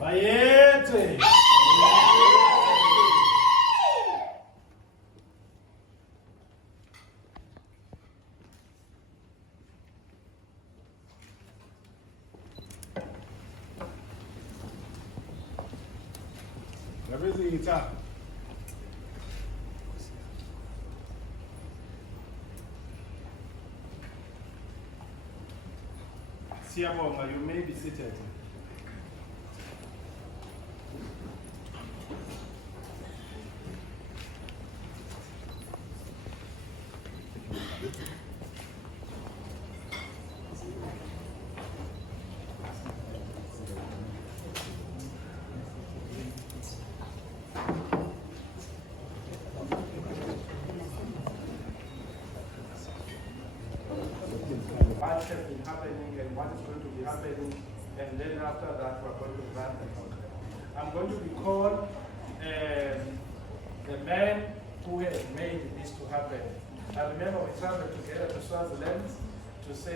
Bayete. Gabezita. Siyabonga, you may be seated. What has been happening and what is going to be happening, and then after that we're going to grant the contract. I'm going to recall the man who has made this to happen. I remember we traveled together to Swaziland to say